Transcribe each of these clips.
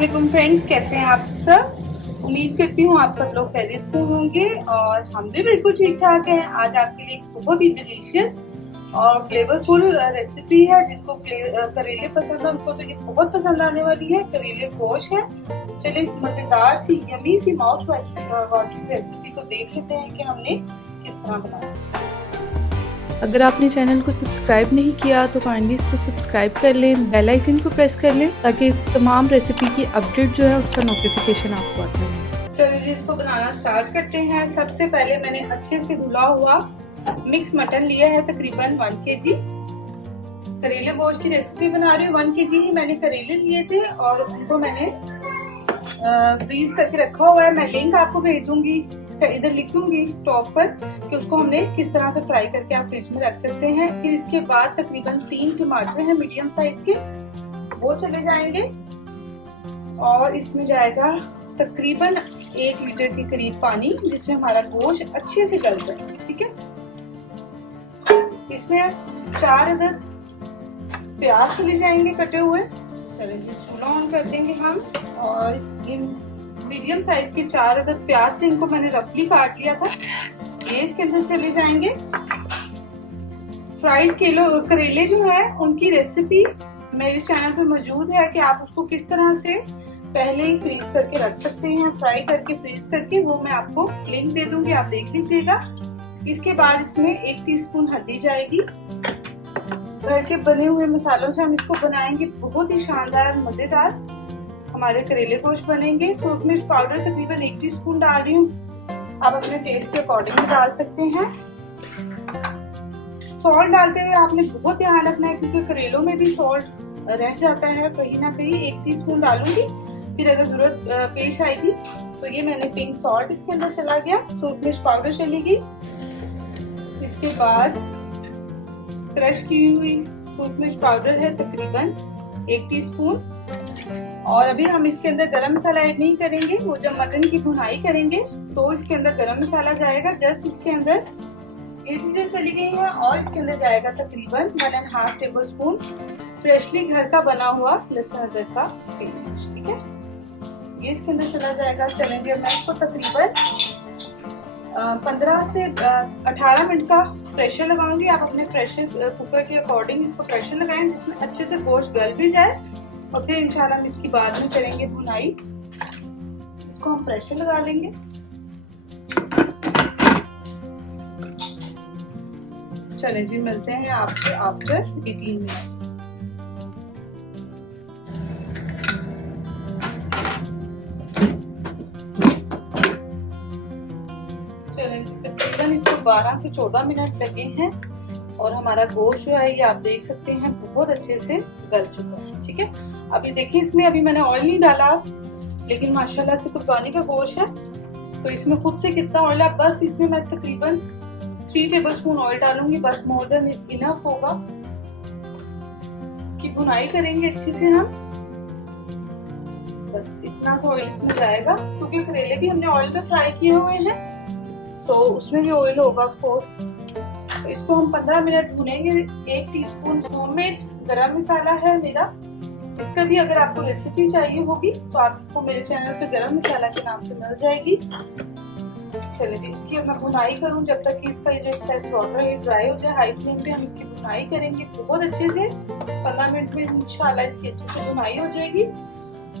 अस्सलाम फ्रेंड्स, कैसे हैं आप सब। उम्मीद करती हूँ आप सब लोग खैरियत से होंगे और हम भी बिल्कुल ठीक ठाक हैं। आज आपके लिए बहुत ही डिलीशियस और फ्लेवरफुल रेसिपी है। जिनको करेले पसंद है उनको तो ये बहुत पसंद आने वाली है। करेले गोश्त है। चलिए इस मजेदार सी yummy sea mouth watering recipe को देख लेते हैं कि हमने किस तरह बनाया। अगर आपने चैनल को सब्सक्राइब नहीं किया तो काइंडली इसको सब्सक्राइब कर लें, बेल आइकन को प्रेस कर लें ताकि इस तमाम रेसिपी की अपडेट जो है उसका नोटिफिकेशन आपको आता है। चलिए जी इसको बनाना स्टार्ट करते हैं। सबसे पहले मैंने अच्छे से धुला हुआ मिक्स मटन लिया है, तकरीबन 1 kg। करेले गोश्त की रेसिपी बना रही हूँ। 1 kg ही मैंने करेले लिए थे और उनको मैंने फ्रीज करके रखा हुआ है। मैं लिंक आपको भेज दूंगी, इधर लिख दूंगी टॉप पर कि उसको हमने किस तरह से फ्राई करके आप फ्रिज में रख सकते हैं। फिर इसके बाद तकरीबन 3 टमाटर हैं मीडियम साइज के, वो चले जाएंगे और इसमें जाएगा तकरीबन 1 लीटर के करीब पानी, जिसमें हमारा गोश्त अच्छे से गल जाए। ठीक है, इसमें 4 अदद प्याज चले जाएंगे कटे हुए। चलिए चूल्हा ऑन कर देंगे हम। और ये मीडियम साइज के 4 अदद प्याज थे, इनको मैंने रफली काट लिया था, ये इसके अंदर चले जाएंगे। फ्राइड करेले जो है उनकी रेसिपी मेरे चैनल पे मौजूद है कि आप उसको किस तरह से पहले ही फ्रीज करके रख सकते हैं, फ्राई करके फ्रीज करके, वो मैं आपको लिंक दे दूंगी, आप देख लीजिएगा। इसके बाद इसमें 1 टीस्पून हल्दी जाएगी। घर के बने हुए मसालों से हम इसको बनाएंगे बहुत ही शानदार मजेदार हमारे करेले गोश्त बनेंगे। सूरज मिर्च पाउडर तकरीबन 1 टीस्पून डाल रही हूँ, आप अपने टेस्ट के अकॉर्डिंग डाल सकते हैं। सॉल्ट डालते हुए आपने बहुत ध्यान रखना है क्योंकि करेलों में भी सॉल्ट रह जाता है कहीं ना कहीं। 1 टीस्पून डालूंगी, फिर अगर जरूरत पेश आएगी तो ये मैंने पिंक सॉल्ट इसके अंदर चला गया, सूरज मिर्च पाउडर चली गई। इसके बाद क्रश की हुई सूरज मिर्च पाउडर है तकरीबन 1 टीस्पून। और अभी हम इसके अंदर गरम मसाला ऐड नहीं करेंगे, वो जब मटन की भुनाई करेंगे तो इसके अंदर गरम मसाला जाएगा। जस्ट इसके अंदर ये चीजें चली गई हैं और इसके अंदर जाएगा तकरीबन 1.5 टेबल स्पून फ्रेशली घर का बना हुआ लहसुन अदरक का पेस्ट। ठीक है, ये इसके अंदर चला जाएगा। चलेंगे मैं इसको तकरीबन 15 से 18 मिनट का प्रेशर लगाऊंगी। आप अपने प्रेशर कुकर के अकॉर्डिंग इसको प्रेशर लगाएं जिसमें अच्छे से गोश्त गल भी जाए और फिर इंशाल्लाह हम इसकी बाद में करेंगे भुनाई। इसको हम प्रेशर लगा लेंगे। चलें जी, मिलते हैं आपसे आफ्टर 18 मिनट्स। तकरीबन इसको 12 से 14 मिनट लगे हैं और हमारा गोश्त जो है ये आप देख सकते हैं बहुत अच्छे से गल चुका है। ठीक है, अभी देखिए इसमें अभी मैंने ऑयल नहीं डाला, लेकिन माशाल्लाह से कुर्बानी का गोश्त है तो इसमें खुद से कितना ऑयल है, बस इसमें मैं तकरीबन 3 टेबल स्पून ऑयल डालूंगी, बस मोर देन इनफ होगा। इसकी भुनाई करेंगे अच्छे से हम, बस इतना सा ऑयल इसमें जाएगा क्योंकि करेले भी हमने ऑयल में फ्राई किए हुए हैं तो उसमें भी ऑयल होगा ऑफ कोर्स। तो इसको हम 15 मिनट भुनेंगे। 1 टीस्पून होममेड गरम मसाला है मेरा, इसका भी अगर आपको रेसिपी चाहिए होगी तो आपको मेरे चैनल पे गरम मसाला के नाम से मिल जाएगी। चलिए जी, इसकी अब मैं भुनाई करूं जब तक कि इसका ये जो एक्सेस वाटर है ड्राई हो जाए। हाई फ्लेम पे हम इसकी भुनाई करेंगे बहुत अच्छे से। 15 मिनट में इंशाल्लाह इसकी अच्छे से भुनाई हो जाएगी।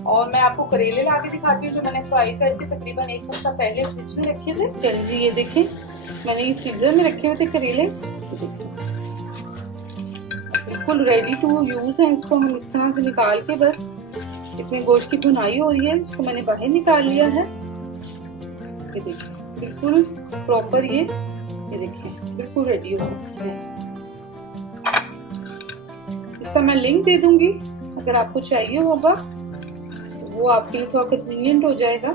और मैं आपको करेले ला के दिखाती हूँ जो मैंने फ्राई करके तकरीबन 1 हफ्ता पहले फ्रिज में रखे थे। चलिए जी, ये देखें मैंने ये फ्रीजर में रखे हुए थे करेले, बिल्कुल रेडी टू यूज है। इसको हम इस तरह से निकाल के, बस इसमें गोश्त की भुनाई हो रही है, इसको मैंने बाहर निकाल लिया है। ये देखिए बिल्कुल प्रॉपर ये देखिए बिल्कुल रेडी हो गया है। इसका मैं लिंक दे दूंगी, अगर आपको चाहिए होगा वो आपके लिए थोड़ा कन्वीनियंट हो जाएगा।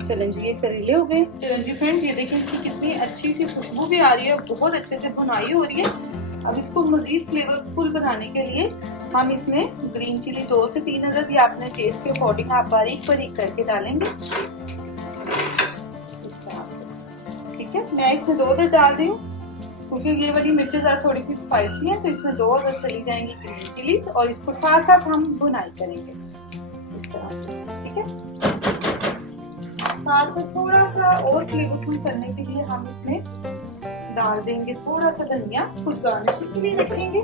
चलें जी, ये करेले हो गए। चलें जी फ्रेंड्स, ये देखिए इसकी कितनी अच्छी सी खुशबू भी आ रही है, बहुत अच्छे से भुनाई हो रही है। अब इसको मजीद फ्लेवरफुल बनाने के लिए हम इसमें ग्रीन चिली 2 से 3 अदद या अपने टेस्ट के अकॉर्डिंग आप बारीक बारीक करके डालेंगे इस तरह से। ठीक है, मैं इसमें 2 अदद डाल रही हूँ क्योंकि ये वाली मिर्चें ज़रा थोड़ी सी स्पाइसी है तो इसमें 2 अदद चली जाएंगी ग्रीन चिलीज और इसको साथ साथ हम भुनाई करेंगे। इस तरह से, ठीक है। साथ में थोड़ा सा और फ्लेवरफुल करने के लिए हम इसमें डाल देंगे थोड़ा सा धनिया, कुछ गार्निशिंग के लिए रखेंगे,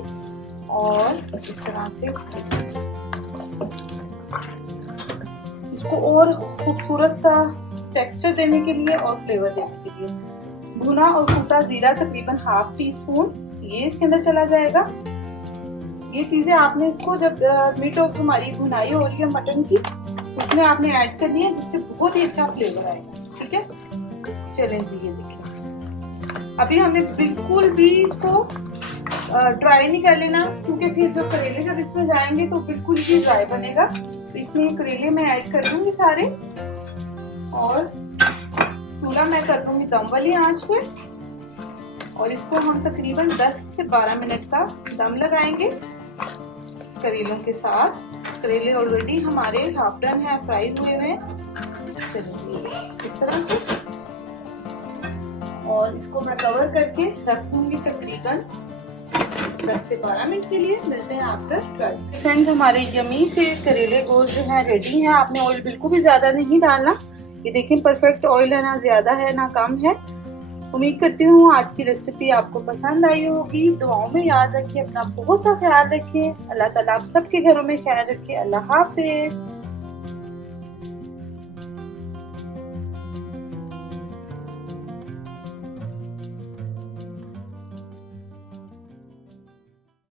और इस तरह से इसको और खूबसूरत सा टेक्सचर देने के लिए और फ्लेवर देने के लिए भुना और कूटा जीरा तकरीबन ½ टीस्पून ये इसके अंदर चला जाएगा। ये चीजें आपने इसको जब मीट और हमारी भुनाई हो रही है मटन की, उसमें आपने ऐड करनी है, जिससे बहुत ही अच्छा फ्लेवर आएगा, ठीक है। चलें जी, ये देखिए अभी हमें बिल्कुल भी इसको ड्राई नहीं कर लेना, क्योंकि फिर जो करेले जब इसमें जाएंगे तो बिल्कुल ही ड्राई बनेगा। तो इसमें ये करेले मैं ऐड कर दूंगी सारे, और चूल्हा मैं कर दूंगी दम वाली आंच पे, और इसको हम तकरीबन 10 से 12 मिनट का दम लगाएंगे करेलों के साथ। करेले ऑलरेडी हमारे हाफ डन है, फ्राई हुए हुए हैं। चलिए इस तरह से, और इसको मैं कवर करके रख दूंगी तकरीबन 10 से 12 मिनट के लिए। मिलते हैं आफ्टर 12। फ्रेंड्स, हमारे यमी से करेले गोश्त जो है रेडी है। आपने ऑयल बिल्कुल भी ज्यादा नहीं डालना। ये देखें परफेक्ट ऑयल है, ना ज्यादा है ना कम है। उम्मीद करती हूँ आज की रेसिपी आपको पसंद आई होगी। दुआओं में याद रखिए, अपना बहुत सा ख्याल रखिए। अल्लाह ताला आप सबके घरों में ख्याल रखिए। अल्लाह हाफिज।